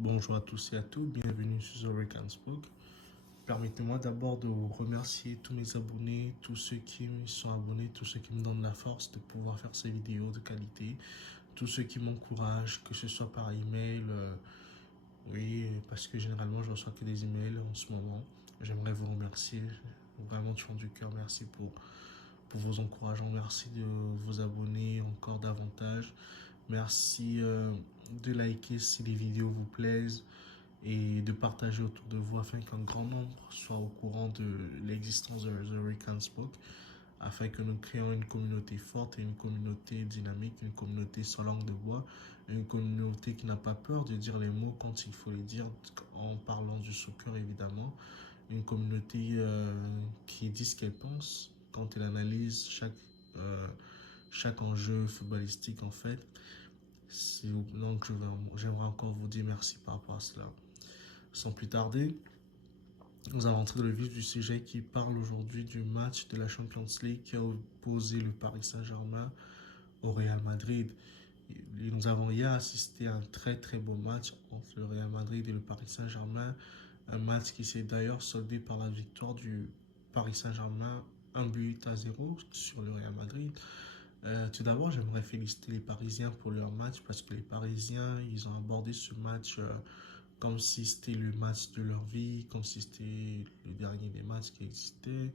Bonjour à tous et à toutes, bienvenue sur The Rick Spoke. Permettez-moi d'abord de vous remercier tous mes abonnés, tous ceux qui sont abonnés, tous ceux qui me donnent la force de pouvoir faire ces vidéos de qualité, tous ceux qui m'encouragent, que ce soit par email, oui, parce que généralement je reçois que des emails en ce moment. J'aimerais vous remercier vraiment du fond du cœur, merci pour vos encouragements, merci de vous abonner encore davantage, merci de liker si les vidéos vous plaisent et de partager autour de vous afin qu'un grand nombre soit au courant de l'existence de The Rick and Spoke, afin que nous créions une communauté forte et une communauté dynamique, une communauté sans langue de bois, une communauté qui n'a pas peur de dire les mots quand il faut les dire, en parlant du soccer évidemment, une communauté qui dit ce qu'elle pense quand elle analyse chaque enjeu footballistique en fait. Donc j'aimerais encore vous dire merci par rapport à cela. Sans plus tarder, nous allons entrer dans le vif du sujet qui parle aujourd'hui du match de la Champions League qui a opposé le Paris Saint-Germain au Real Madrid. Et nous avons hier assisté à un très très beau match entre le Real Madrid et le Paris Saint-Germain. Un match qui s'est d'ailleurs soldé par la victoire du Paris Saint-Germain, 1-0 sur le Real Madrid. Tout d'abord, j'aimerais féliciter les Parisiens pour leur match parce que les Parisiens, ils ont abordé ce match comme si c'était le match de leur vie, comme si c'était le dernier des matchs qui existaient.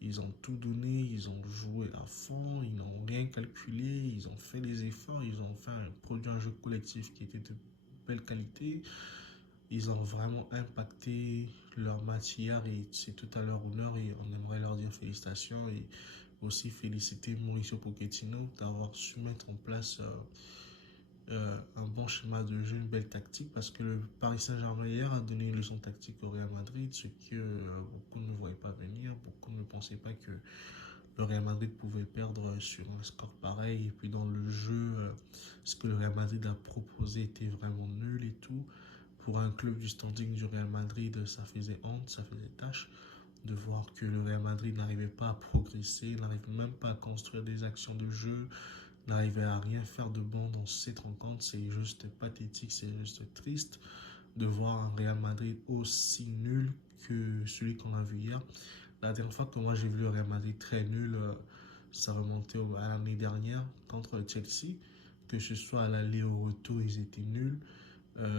Ils ont tout donné, ils ont joué à fond, ils n'ont rien calculé, ils ont fait les efforts, ils ont fait produit un jeu collectif qui était de belle qualité. Ils ont vraiment impacté leur match hier et c'est tout à leur honneur et on aimerait leur dire félicitations et aussi féliciter Mauricio Pochettino d'avoir su mettre en place un bon schéma de jeu, une belle tactique parce que le Paris Saint-Germain hier a donné une leçon tactique au Real Madrid, ce que beaucoup ne voyaient pas venir, beaucoup ne pensaient pas que le Real Madrid pouvait perdre sur un score pareil et puis dans le jeu, ce que le Real Madrid a proposé était vraiment nul et tout. Pour un club du standing du Real Madrid, ça faisait honte, ça faisait tâche de voir que le Real Madrid n'arrivait pas à progresser, n'arrivait même pas à construire des actions de jeu, n'arrivait à rien faire de bon dans cette rencontre. C'est juste pathétique, c'est juste triste de voir un Real Madrid aussi nul que celui qu'on a vu hier. La dernière fois que moi j'ai vu le Real Madrid très nul, ça remontait à l'année dernière contre Chelsea. Que ce soit à l'aller ou au retour, ils étaient nuls.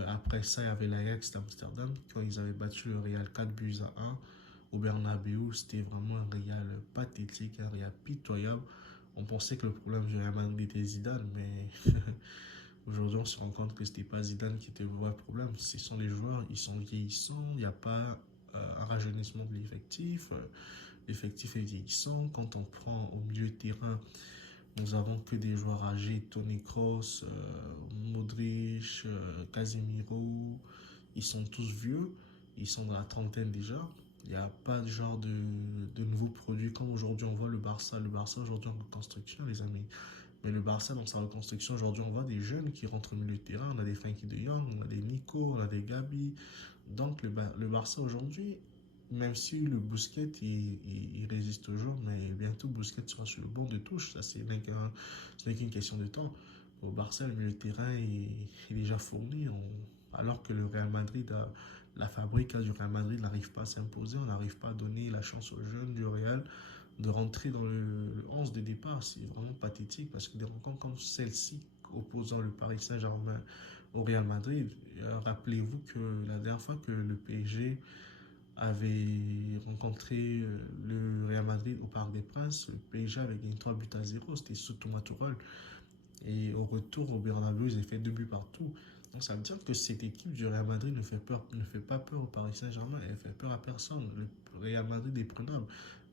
Après ça, il y avait l'Ajax d'Amsterdam quand ils avaient battu le Real 4-1 au Bernabeu. C'était vraiment un Real pathétique, un Real pitoyable. On pensait que le problème du Real Madrid était Zidane, mais aujourd'hui on se rend compte que c'était pas Zidane qui était le vrai problème. Ce sont les joueurs, ils sont vieillissants, il n'y a pas un rajeunissement de l'effectif. L'effectif est vieillissant. Quand on prend au milieu de terrain, nous avons que des joueurs âgés, Toni Kroos, Modric, Casemiro. Ils sont tous vieux, ils sont dans la trentaine déjà. Il n'y a pas de genre de nouveaux produits comme aujourd'hui on voit le Barça. Le Barça aujourd'hui en reconstruction, les amis. Mais le Barça dans sa reconstruction, aujourd'hui on voit des jeunes qui rentrent au milieu de terrain. On a des Frenkie de Jong, on a des Nico, on a des Gabi. Donc le Barça aujourd'hui, même si le Busquets il résiste toujours, mais bientôt Busquets sera sur le banc de touche. Ça, ce n'est qu'une question de temps. Au Barça, le milieu de terrain est déjà fourni. Alors que le Real Madrid, la fabrique du Real Madrid n'arrive pas à s'imposer, on n'arrive pas à donner la chance aux jeunes du Real de rentrer dans le 11 de départ. C'est vraiment pathétique parce que des rencontres comme celle-ci, opposant le Paris Saint-Germain au Real Madrid, rappelez-vous que la dernière fois que le PSG avait rencontré le Real Madrid au Parc des Princes, le PSG avait gagné 3-0, c'était sous Thomas Tuchel. Et au retour au Bernabeu, ils ont fait 2 buts partout. Donc ça veut dire que cette équipe du Real Madrid ne fait pas peur au Paris Saint-Germain, elle ne fait peur à personne. Le Real Madrid est prenable.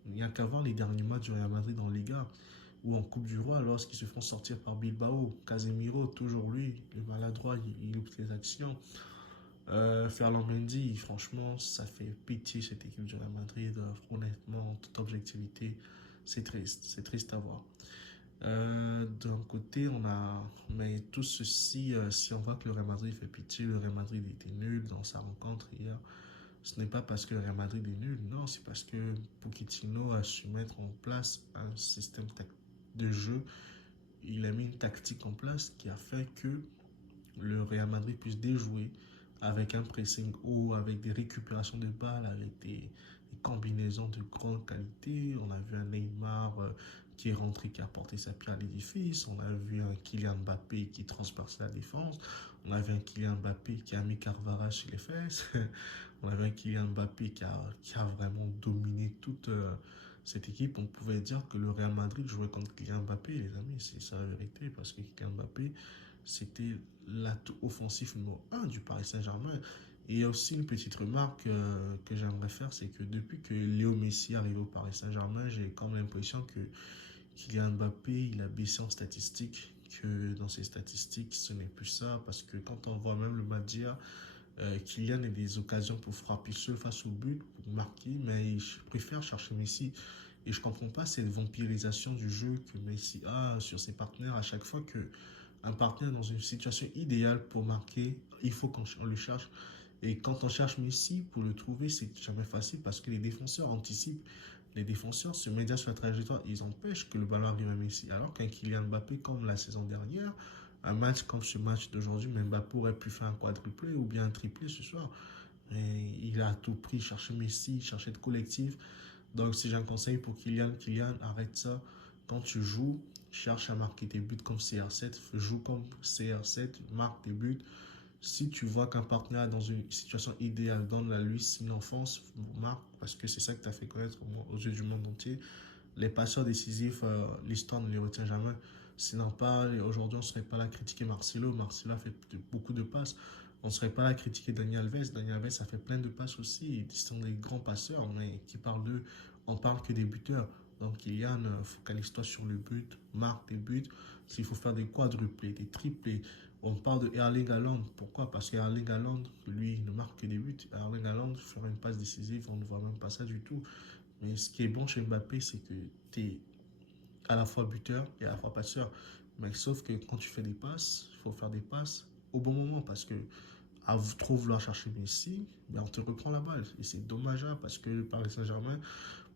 Il n'y a qu'à voir les derniers matchs du Real Madrid en Liga ou en Coupe du Roi lorsqu'ils se font sortir par Bilbao. Casemiro, toujours lui, le maladroit, il loupe les actions. Ferland Mendy, franchement, ça fait pitié cette équipe du Real Madrid. Honnêtement, en toute objectivité, c'est triste à voir. D'un côté, on a, mais tout ceci, si on voit que le Real Madrid fait pitié, le Real Madrid était nul dans sa rencontre hier. Ce n'est pas parce que le Real Madrid est nul, non, c'est parce que Pochettino a su mettre en place un système de jeu. Il a mis une tactique en place qui a fait que le Real Madrid puisse déjouer avec un pressing haut, avec des récupérations de balles, avec des combinaisons de grande qualité. On a vu un Neymar qui est rentré, qui a porté sa pierre à l'édifice. On a vu un Kylian Mbappé qui transperce la défense. On a vu un Kylian Mbappé qui a mis Carvara sur les fesses. On a vu un Kylian Mbappé qui a vraiment dominé toute cette équipe. On pouvait dire que le Real Madrid jouait contre Kylian Mbappé, les amis. C'est ça la vérité, parce que Kylian Mbappé, c'était l'atout offensif numéro 1 du Paris Saint-Germain. Et il y a aussi une petite remarque que j'aimerais faire, c'est que depuis que Léo Messi est arrivé au Paris Saint-Germain, j'ai quand même l'impression que Kylian Mbappé, il a baissé en statistiques, que dans ses statistiques, ce n'est plus ça, parce que quand on voit même le match d'hier, Kylian a des occasions pour frapper seul face au but, pour marquer, mais il préfère chercher Messi. Et je ne comprends pas cette vampirisation du jeu que Messi a sur ses partenaires à chaque fois que un partenaire dans une situation idéale pour marquer, il faut qu'on le cherche. Et quand on cherche Messi, pour le trouver, c'est jamais facile parce que les défenseurs anticipent. Les défenseurs se mettent sur la trajectoire, ils empêchent que le ballon arrive à Messi. Alors qu'un Kylian Mbappé, comme la saison dernière, un match comme ce match d'aujourd'hui, Mbappé aurait pu faire un quadruplé ou bien un triplé ce soir. Et il a à tout prix cherché Messi, cherché de collectif. Donc si j'ai un conseil pour Kylian, arrête ça. Quand tu joues, cherche à marquer tes buts comme CR7, joue comme CR7, marque tes buts. Si tu vois qu'un partenaire est dans une situation idéale, donne-la lui, sinon fonce, marque, parce que c'est ça que tu as fait connaître aux yeux du monde entier. Les passeurs décisifs, l'histoire ne les retient jamais. Sinon pas, aujourd'hui on ne serait pas là à critiquer Marcelo. Marcelo a fait beaucoup de passes. On ne serait pas là à critiquer Dani Alves. Dani Alves a fait plein de passes aussi. Ils sont des grands passeurs, mais qui parlent d'eux, on parle que des buteurs. Donc Kylian, focalise-toi sur le but, marque des buts. S'il faut faire des quadruplés, des triplés, on parle de Erling Haaland. Pourquoi? Parce qu'Erling Haaland, lui, ne marque que des buts. Erling Haaland fera une passe décisive, on ne voit même pas ça du tout. Mais ce qui est bon chez Mbappé, c'est que tu es à la fois buteur et à la fois passeur. Mais sauf que quand tu fais des passes, il faut faire des passes au bon moment parce que à trop vouloir chercher Messi, ben on te reprend la balle. Et c'est dommageable parce que le Paris Saint-Germain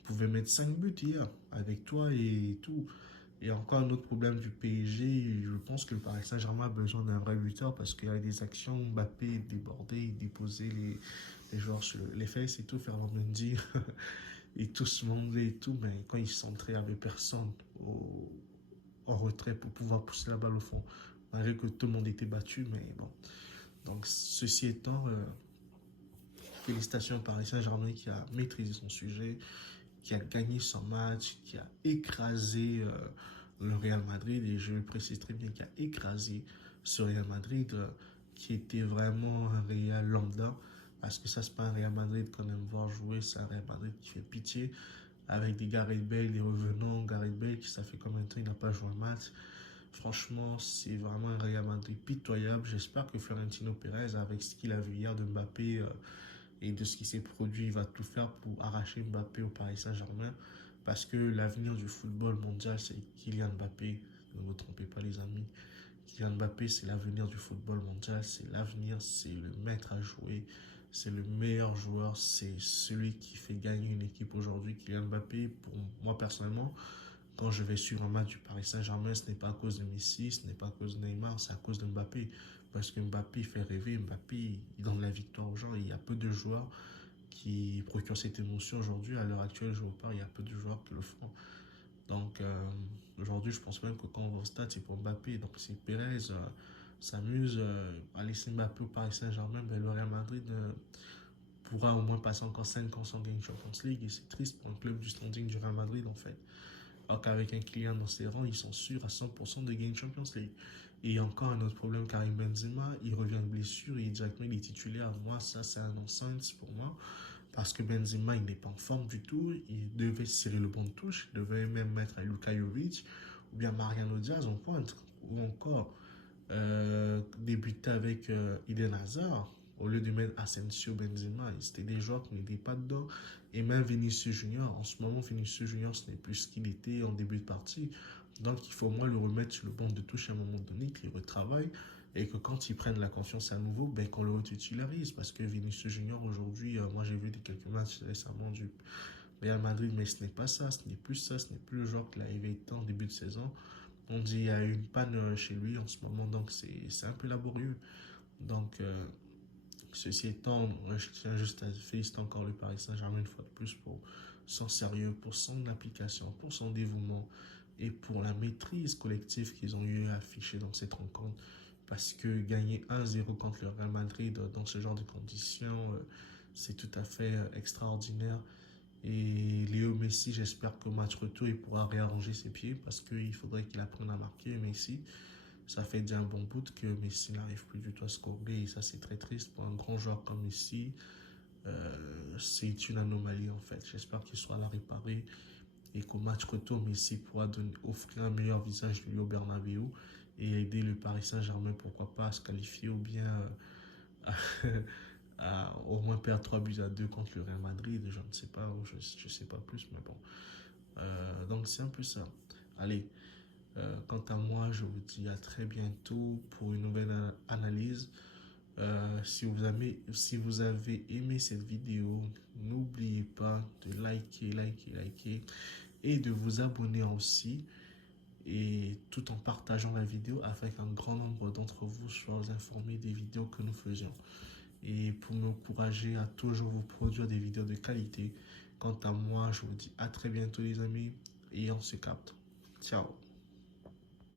pouvait mettre 5 buts hier avec toi et tout. Et encore un autre problème du PSG, je pense que le Paris Saint-Germain a besoin d'un vrai buteur parce qu'il y a des actions, Mbappé débordé, déposer les joueurs sur les fesses et tout, Fernand Mendy, et tout se monter et tout, mais quand il s'entrait, il n'y avait personne en retrait pour pouvoir pousser la balle au fond, malgré que tout le monde était battu, mais bon. Donc, ceci étant, félicitations au Paris Saint-Germain qui a maîtrisé son sujet, qui a gagné son match, qui a écrasé le Real Madrid, et je précise très bien qu'il a écrasé ce Real Madrid qui était vraiment un Real lambda, parce que ça c'est pas un Real Madrid qu'on aime voir jouer, c'est un Real Madrid qui fait pitié, avec des Gareth Bale, des revenants, Gareth Bale qui ça fait combien de temps il n'a pas joué un match. Franchement, c'est vraiment un Real Madrid pitoyable. J'espère que Florentino Pérez, avec ce qu'il a vu hier de Mbappé, et de ce qui s'est produit, il va tout faire pour arracher Mbappé au Paris Saint-Germain parce que l'avenir du football mondial, c'est Kylian Mbappé. Ne vous trompez pas, les amis. Kylian Mbappé, c'est l'avenir du football mondial, c'est l'avenir, c'est le maître à jouer, c'est le meilleur joueur, c'est celui qui fait gagner une équipe aujourd'hui. Kylian Mbappé, pour moi personnellement, quand je vais suivre un match du Paris Saint-Germain, ce n'est pas à cause de Messi, ce n'est pas à cause de Neymar, c'est à cause de Mbappé. Parce que Mbappé fait rêver, Mbappé il donne la victoire aux gens. Il y a peu de joueurs qui procurent cette émotion aujourd'hui. À l'heure actuelle, je vous parle, il y a peu de joueurs qui le font. Donc aujourd'hui, je pense même que quand on va au stade, c'est pour Mbappé. Donc si Pérez s'amuse à laisser Mbappé au Paris Saint-Germain, ben, le Real Madrid pourra au moins passer encore 5 ans sans gagner Champions League. Et c'est triste pour un club du standing du Real Madrid en fait. Alors qu'avec un client dans ses rangs, ils sont sûrs à 100% de gagner Champions League. Et encore un autre problème, Karim Benzema, il revient de blessure et directement il est titulaire. Moi, ça c'est un non-sens pour moi. Parce que Benzema, il n'est pas en forme du tout. Il devait serrer le banc de touche. Il devait même mettre Luka Jovic ou bien Mariano Diaz en pointe. Ou encore débuter avec Eden Hazard au lieu de mettre Asensio, Benzema. C'était des joueurs qui n'étaient pas dedans. Et même Vinicius Junior, en ce moment, Vinicius Junior, ce n'est plus ce qu'il était en début de partie. Donc, il faut au moins le remettre sur le banc de touche à un moment donné, qu'il retravaille. Et que quand ils prennent la confiance à nouveau, ben, qu'on le retitularise. Parce que Vinicius Junior, aujourd'hui, moi j'ai vu quelques matchs récemment du Real Madrid, mais ce n'est pas ça, ce n'est plus ça, ce n'est plus le genre qu'il avait été en début de saison. On dit qu'il y a eu une panne chez lui en ce moment, donc c'est un peu laborieux. Donc, Ceci étant, je tiens juste à féliciter encore le Paris Saint-Germain une fois de plus pour son sérieux, pour son application, pour son dévouement et pour la maîtrise collective qu'ils ont eu à afficher dans cette rencontre. Parce que gagner 1-0 contre le Real Madrid dans ce genre de conditions, c'est tout à fait extraordinaire. Et Léo Messi, j'espère qu'au match retour, il pourra réarranger ses pieds parce qu'il faudrait qu'il apprenne à marquer. Messi, ça fait déjà un bon bout que Messi n'arrive plus du tout à scorer et ça, c'est très triste pour un grand joueur comme Messi. C'est une anomalie en fait. J'espère qu'il sera là réparé et qu'au match retour, Messi pourra offrir un meilleur visage de lui au Bernabeu et aider le Paris Saint-Germain, pourquoi pas, à se qualifier ou bien à au moins perdre 3-2 contre le Real Madrid. Je ne sais pas, je sais pas plus, mais bon. Donc c'est un peu ça. Allez, quant à moi, je vous dis à très bientôt pour une nouvelle analyse. Si vous avez aimé cette vidéo, n'oubliez pas de liker et de vous abonner aussi et tout en partageant la vidéo afin qu'un grand nombre d'entre vous soient informés des vidéos que nous faisions. Et pour m'encourager à toujours vous produire des vidéos de qualité. Quant à moi, je vous dis à très bientôt les amis et on se capte. Ciao.